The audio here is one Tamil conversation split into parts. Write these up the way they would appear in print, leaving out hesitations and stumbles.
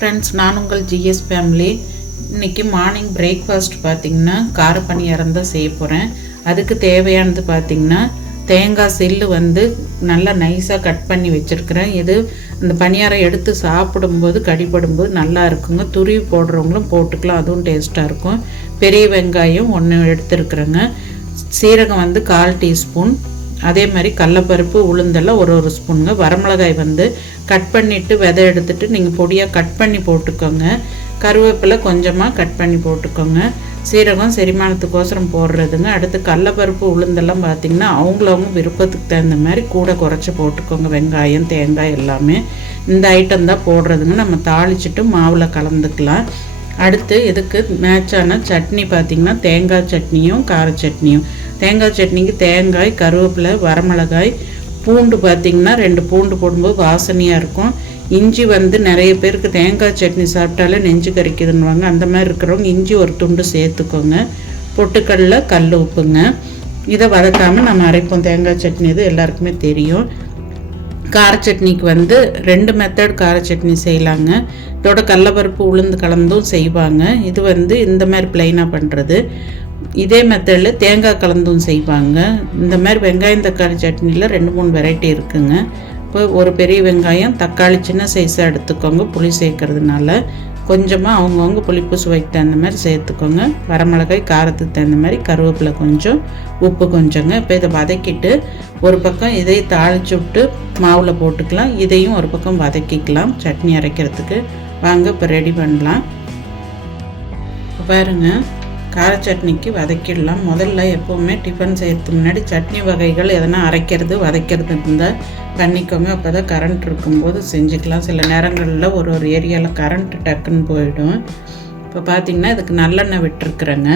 ஃப்ரெண்ட்ஸ், நான் உங்கள் ஜிஎஸ் ஃபேமிலி. இன்றைக்கி மார்னிங் பிரேக்ஃபாஸ்ட் பார்த்திங்கன்னா கார பணியாரம் தான் செய்ய போகிறேன். அதுக்கு தேவையானது பார்த்திங்கன்னா தேங்காய் சில்லு நல்லா நைஸாக கட் பண்ணி வச்சுருக்கிறேன். இது அந்த பணியாரம் எடுத்து சாப்பிடும்போது கடிப்படும்போது நல்லா இருக்குங்க. துருவி போடுறவங்களும் போட்டுக்கலாம், அதுவும் டேஸ்ட்டாக இருக்கும். பெரிய வெங்காயம் 1 எடுத்துருக்குறேங்க. சீரகம் 1/4 டீஸ்பூன். அதே மாதிரி கடலப்பருப்பு உளுந்தெல்லாம் ஒரு ஸ்பூனுங்க. வரமிளகாய் கட் பண்ணிவிட்டு விதை எடுத்துகிட்டு நீங்கள் பொடியாக கட் பண்ணி போட்டுக்கோங்க. கருவேப்பிலை கொஞ்சமாக கட் பண்ணி போட்டுக்கோங்க. சீரகம் செரிமானத்துக்கோசரம் போடுறதுங்க. அடுத்து கடலப்பருப்பு உளுந்தெல்லாம் பார்த்திங்கன்னா அவங்களவங்க விருப்பத்துக்கு தகுந்த மாதிரி கூட குறைச்சி போட்டுக்கோங்க. வெங்காயம் தேங்காய் எல்லாமே இந்த ஐட்டம் தான் போடுறதுங்க. நம்ம தாளிச்சிட்டு மாவில் கலந்துக்கலாம். அடுத்து இதுக்கு மேட்சான சட்னி பார்த்திங்கன்னா தேங்காய் சட்னியும் கார சட்னியும். தேங்காய் சட்னிக்கு தேங்காய், கருவேப்பிலை, வரமிளகாய், பூண்டு பார்த்திங்கன்னா 2 பூண்டு போடும்போது வாசனையாக இருக்கும். இஞ்சி நிறைய பேருக்கு தேங்காய் சட்னி சாப்பிட்டாலே நெஞ்சு கறிக்குதுன்னுவாங்க. அந்த மாதிரி இருக்கிறவங்க இஞ்சி ஒரு துண்டு சேர்த்துக்கோங்க. பொட்டுக்கடலை, கல் உப்புங்க. இதை வதக்காமல் நம்ம அரைப்போம் தேங்காய் சட்னி. இது எல்லாருக்குமே தெரியும். கார சட்னிக்கு 2 மெத்தட் கார சட்னி செய்யலாங்க. இதோட கடலப்பருப்பு உளுந்து கலந்தும் செய்வாங்க. இது இந்த மாதிரி பிளைனாக பண்ணுறது. இதே மெத்தடில் தேங்காய் கலந்தும் செய்வாங்க. இந்த மாதிரி வெங்காயம் தக்காளி சட்னியில் 2-3 வெரைட்டி இருக்குங்க. இப்போ ஒரு பெரிய வெங்காயம், தக்காளி சின்ன சைஸாக எடுத்துக்கோங்க. புளி சேர்க்கறதுனால கொஞ்சமாக அவங்கவுங்க புளிப்பு சுவைக்கு தகுந்த மாதிரி சேர்த்துக்கோங்க. வரமிளகாய் காரத்துக்கு தகுந்த மாதிரி, கருவேப்பிலை கொஞ்சம், உப்பு கொஞ்சங்க. இப்போ இதை வதக்கிட்டு ஒரு பக்கம் இதை தாளிச்சு விட்டு மாவில் போட்டுக்கலாம். இதையும் ஒரு பக்கம் வதக்கிக்கலாம் சட்னி அரைக்கிறதுக்கு. வாங்க இப்போ ரெடி பண்ணலாம். பாருங்கள், கார சட்னிக்கு வதக்கிடலாம். முதல்ல எப்போவுமே டிஃபன் செய்கிறதுக்கு முன்னாடி சட்னி வகைகள் எதனா அரைக்கிறது வதக்கிறது இருந்தால் பண்ணிக்கோங்க. அப்போ தான் கரண்ட் இருக்கும்போது செஞ்சுக்கலாம். சில நேரங்களில் ஒரு ஏரியாவில் கரண்ட் டக்குன்னு போயிடும். இப்போ பார்த்திங்கன்னா இதுக்கு நல்லெண்ணெய் விட்டுருக்குறேங்க.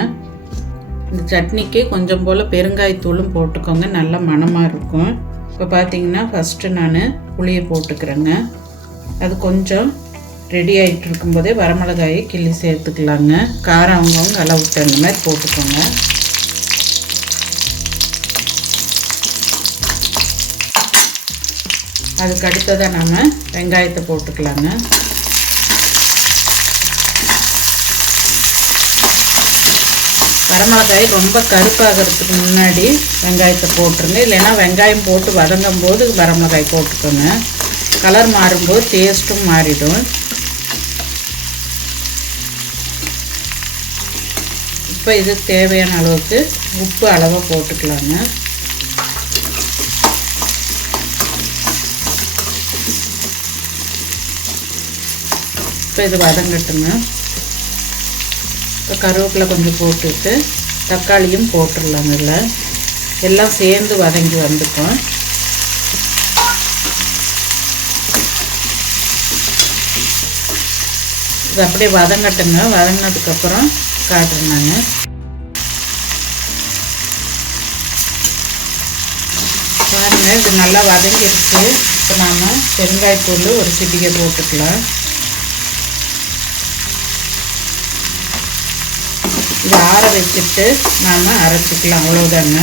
இந்த சட்னிக்கு கொஞ்சம் போல் பெருங்காயத்தூளும் போட்டுக்கோங்க, நல்ல மணமாக இருக்கும். இப்போ பார்த்திங்கன்னா ஃபஸ்ட்டு நான் புளியை போட்டுக்கிறேங்க. அது கொஞ்சம் ரெடி ஆகிட்டு இருக்கும்போதே வரமிளகாயை கிள்ளி சேர்த்துக்கலாங்க. காரம் அவங்கவுங்க அளவுக்கு தகுந்த மாதிரி போட்டுக்கோங்க. அதுக்கு அடுத்ததாக நாம் வெங்காயத்தை போட்டுக்கலாங்க. வரமிளகாய் ரொம்ப கருப்பாகிறதுக்கு முன்னாடி வெங்காயத்தை போட்டுருங்க. இல்லைன்னா வெங்காயம் போட்டு வதங்கும் போது வரமிளகாய் போட்டுக்கோங்க. கலர் மாறும்போது டேஸ்ட்டும் மாறிடும். இப்போ இது தேவையான அளவுக்கு உப்பு அளவாக போட்டுக்கலாங்க. இப்போ இது வதங்கட்டுங்க. இப்போ கருவேப்பிலை கொஞ்சம் போட்டுட்டு தக்காளியும் போட்டுடலாங்க. இதில் எல்லாம் சேர்ந்து வதங்கி வந்துக்கும். இது அப்படியே வதங்கட்டுங்க. வதங்கினதுக்கப்புறம் காட்டுறேன் நான். பாருங்கள், இது நல்லா வதங்கிருச்சு. இப்போ நாம் பெருங்காயத்தூள் ஒரு சிட்டிகை போட்டுக்கலாம். இது ஆற வச்சுட்டு நாம் அரைச்சிக்கலாம். அவ்வளோதாங்க.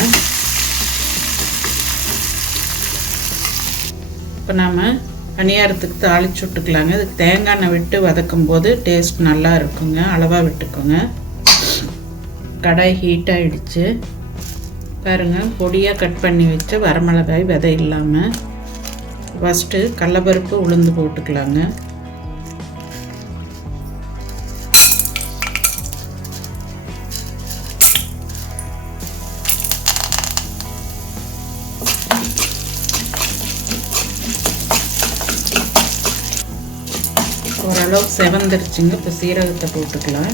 இப்போ நாம் பணியாரத்துக்கு தாளிச்சு விட்டுக்கலாங்க. இதுக்கு தேங்காய் எண்ணெய் விட்டு வதக்கும் போது டேஸ்ட் நல்லா இருக்குங்க. அளவாக விட்டுக்கோங்க. கடாய் ஹீட் ஆகிடுச்சு. பாருங்கள், பொடியாக கட் பண்ணி வச்ச வரமிளகாய் விதை இல்லாமல் ஃபஸ்ட்டு கடலப்பருப்பு உளுந்து போட்டுக்கலாங்க. ஓரளவுக்கு செவந்துருச்சுங்க. இப்போ சீரகத்தை போட்டுக்கலாம்.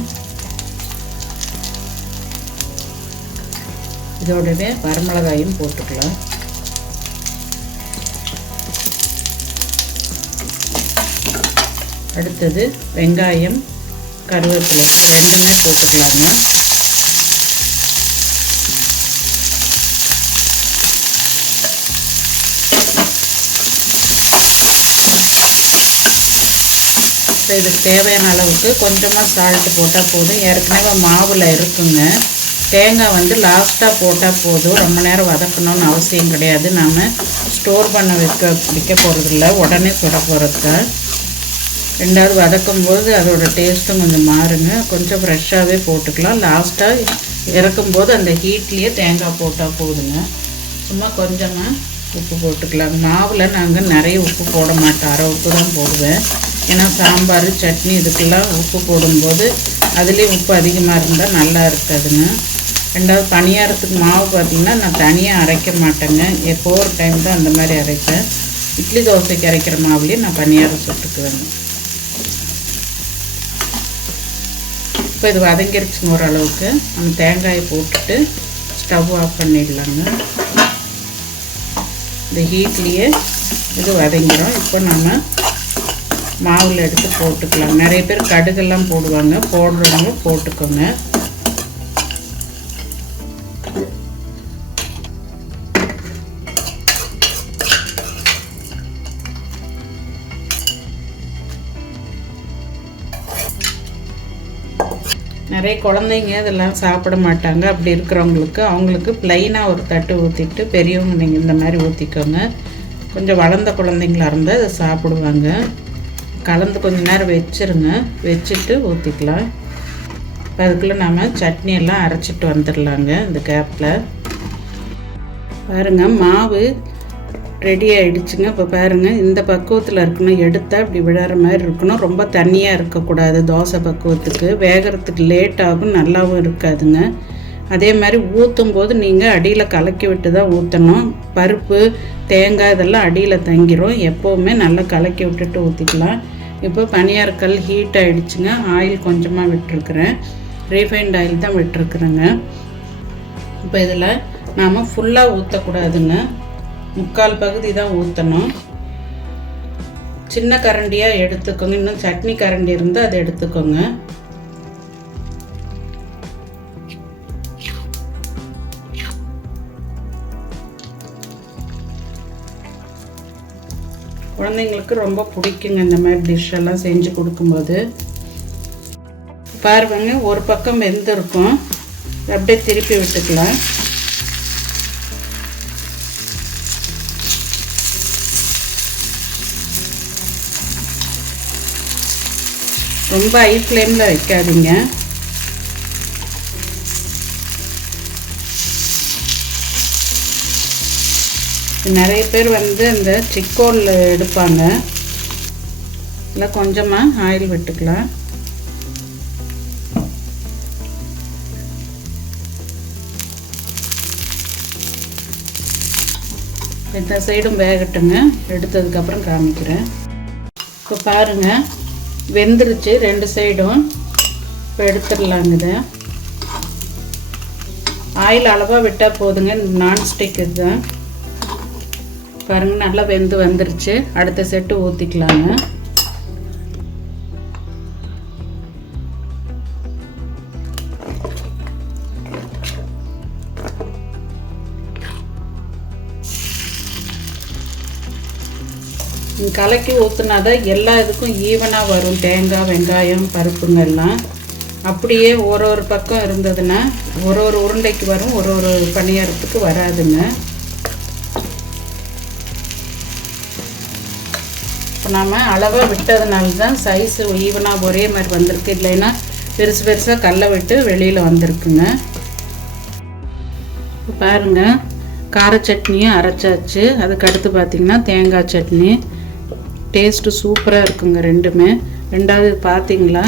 இதோடவே வரமிளகாயும் போட்டுக்கலாம். அடுத்தது வெங்காயம், கருவேப்பிலை 2மே போட்டுக்கலாங்க. இப்போ இதுக்கு தேவையான அளவுக்கு கொஞ்சமாக சால்ட்டு போட்டால் போதும். ஏற்கனவே மாவில் இருக்குங்க. தேங்காய் லாஸ்ட்டாக போட்டால் போதும். ரொம்ப நேரம் வதக்கணும்னு அவசியம் கிடையாது. நாம் ஸ்டோர் பண்ண வைக்க போகிறதில்ல, உடனே சுட போகிறதுக்கு. ரெண்டாவது வதக்கும் போது அதோட டேஸ்ட்டும் கொஞ்சம் மாறுங்க. கொஞ்சம் ஃப்ரெஷ்ஷாகவே போட்டுக்கலாம். லாஸ்ட்டாக இறக்கும்போது அந்த ஹீட்லேயே தேங்காய் போட்டால் போதுங்க. சும்மா கொஞ்சமாக உப்பு போட்டுக்கலாம். மாவில் நாங்கள் நிறைய உப்பு போட மாட்டோம், அரை உப்பு தான் போடுவேன். ஏன்னா சாம்பார் சட்னி இதுக்கெல்லாம் உப்பு போடும்போது அதுலேயும் உப்பு அதிகமாக இருந்தால் நல்லா இருக்காதுங்க. ரெண்டாவது பணியாரத்துக்கு மாவு பார்த்திங்கன்னா நான் தனியாக அரைக்க மாட்டேங்க. எப்போ ஒரு டைம் தான் அந்த மாதிரி அரைப்பேன். இட்லி தோசைக்கு அரைக்கிற மாவுலேயே நான் பணியாரம் சுட்டுக்குவேங்க. இப்போ இது வதங்கிருச்சுங்க ஓரளவுக்கு. நம்ம தேங்காயை போட்டுட்டு ஸ்டவ் ஆஃப் பண்ணிடலாங்க. இந்த ஹீட்லேயே இது வதங்கிடும். இப்போ நம்ம மாவில் எடுத்து போட்டுக்கலாம். நிறைய பேர் கடுகெல்லாம் போடுவாங்க, போடுறவங்க போட்டுக்கோங்க. நிறைய குழந்தைங்க இதெல்லாம் சாப்பிட மாட்டாங்க. அப்படி இருக்கிறவங்களுக்கு அவங்களுக்கு ப்ளைனாக ஒரு தட்டு ஊற்றிட்டு, பெரியவங்க நீங்கள் இந்த மாதிரி ஊற்றிக்கோங்க. கொஞ்சம் வளர்ந்த குழந்தைங்களா இருந்தால் அதை சாப்பிடுவாங்க. கலந்து கொஞ்சம் நேரம் வச்சுருங்க, வச்சுட்டு ஊற்றிக்கலாம். இப்போ அதுக்குள்ளே நம்ம சட்னி எல்லாம் அரைச்சிட்டு வந்துடலாங்க. இந்த கேப்பில் பாருங்கள் மாவு ரெடி ஆகிடுச்சுங்க. இப்போ பாருங்கள் இந்த பக்குவத்தில் இருக்கணும். எடுத்தால் இப்படி விழற மாதிரி இருக்கணும். ரொம்ப தண்ணியாக இருக்கக்கூடாது. தோசை பக்குவத்துக்கு வேகிறதுக்கு லேட் ஆகும், நல்லாவும் இருக்காதுங்க. அதே மாதிரி ஊற்றும் போது நீங்கள் அடியில் கலக்கி விட்டு தான் ஊற்றணும். பருப்பு தேங்காய் இதெல்லாம் அடியில் தங்கிரும். எப்போவுமே நல்லா கலக்கி விட்டுட்டு ஊற்றிக்கலாம். இப்போ பனியாரக்கல் ஹீட் ஆகிடுச்சுங்க. ஆயில் கொஞ்சமாக விட்டுருக்குறேன், ரீஃபைண்ட் ஆயில் தான் விட்டுருக்குறேங்க. இப்போ இதில் நாம் ஃபுல்லாக ஊற்றக்கூடாதுங்க, முக்கால் பகுதி தான் ஊற்றணும். சின்ன கரண்டியாக எடுத்துக்கோங்க. இன்னும் சட்னி கரண்டி இருந்தால் அதை எடுத்துக்கோங்க. குழந்தைங்களுக்கு ரொம்ப பிடிக்குங்க இந்த மாதிரி டிஷ்ஷெல்லாம் செஞ்சு கொடுக்கும்போது. பாருங்க ஒரு பக்கம் வெந்திருக்கும், அப்படியே திருப்பி விட்டுக்கலாம். ரொம்ப ஹை ஃப்ளேமில் வைக்காதீங்க. நிறைய பேர் அந்த சிக்கோலில் எடுப்பாங்க. இல்லை கொஞ்சமாக ஆயில் விட்டுக்கலாம். இந்த சைடும் வேகட்டுங்க, எடுத்ததுக்கப்புறம் காமிக்கிறேன். இப்போ பாருங்கள் வெந்துருச்சு ரெண்டு சைடும். இப்போ எடுத்துடலாங்க. இதை ஆயில் அளவாக விட்டால் போதுங்க. நான்ஸ்டிக் இதுதான். பாருங்கள் நல்லா வெந்து வந்துருச்சு. அடுத்த செட்டு ஊற்றிக்கலாங்க. கலக்கி ஊற்றுனாதான் எல்லா இதுக்கும் ஈவனாக வரும். தேங்காய் வெங்காயம் பருப்புங்கெல்லாம் அப்படியே ஒரு பக்கம் இருந்ததுன்னா ஒரு உருண்டைக்கு வரும், ஒரு பணியாரத்துக்கு வராதுங்க. இப்போ நாம் அளவாக விட்டதுனால தான் சைஸு ஈவனாக ஒரே மாதிரி வந்திருக்கு. இல்லைன்னா பெருசு பெருசாக கல்லை விட்டு வெளியில் வந்திருக்குங்க. இப்போ பாருங்கள் கார சட்னியும் அரைச்சாச்சு. அதுக்கு அடுத்து பார்த்திங்கன்னா தேங்காய் சட்னி. டேஸ்ட்டு சூப்பராக இருக்குங்க ரெண்டுமே. ரெண்டாவது பார்த்தீங்களா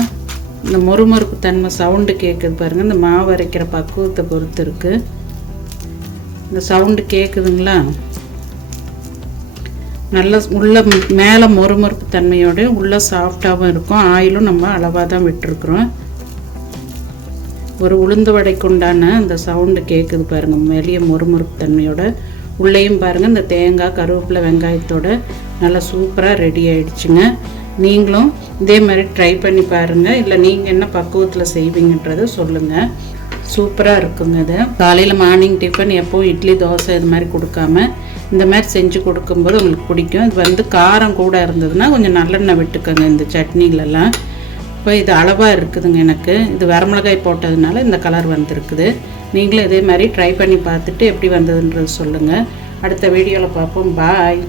இந்த மொறுமொறுப்பு தன்மை சவுண்டு கேட்குது பாருங்கள். இந்த மாவு அரைக்கிற பக்குவத்தை பொறுத்து இருக்குது. இந்த சவுண்டு கேட்குதுங்களா? நல்லா உள்ள மேலே மொறுமொறுப்பு தன்மையோடு உள்ளே சாஃப்டாகவும் இருக்கும். ஆயிலும் நம்ம அளவாக தான் விட்டுருக்குறோம். ஒரு உளுந்து வடைக்கு உண்டான அந்த சவுண்டு கேட்குது பாருங்கள். வெளியே மொறுமொறுப்பு தன்மையோட, உள்ளேயும் பாருங்கள் இந்த தேங்காய் கருவேப்பிலை வெங்காயத்தோடு நல்லா சூப்பராக ரெடி ஆகிடுச்சுங்க. நீங்களும் இதே மாதிரி ட்ரை பண்ணி பாருங்கள். இல்லை நீங்கள் என்ன பக்குவத்தில் செய்வீங்கன்றதை சொல்லுங்கள். சூப்பராக இருக்குங்க. இது காலையில் மார்னிங் டிஃபன் எப்போவும் இட்லி தோசை இது மாதிரி கொடுக்காம இந்த மாதிரி செஞ்சு கொடுக்கும்போது உங்களுக்கு பிடிக்கும். இது காரம் கூட இருந்ததுன்னா கொஞ்சம் நல்லெண்ணெய் விட்டுக்கோங்க இந்த சட்னிலெல்லாம். இப்போ இது அளவாக இருக்குதுங்க. எனக்கு இது வரமிளகாய் போட்டதுனால இந்த கலர் வந்திருக்குது. நீங்களும் இதே மாதிரி ட்ரை பண்ணி பார்த்துட்டு எப்படி வந்ததுன்றது சொல்லுங்கள். அடுத்த வீடியோவில் பார்ப்போம். பாய்.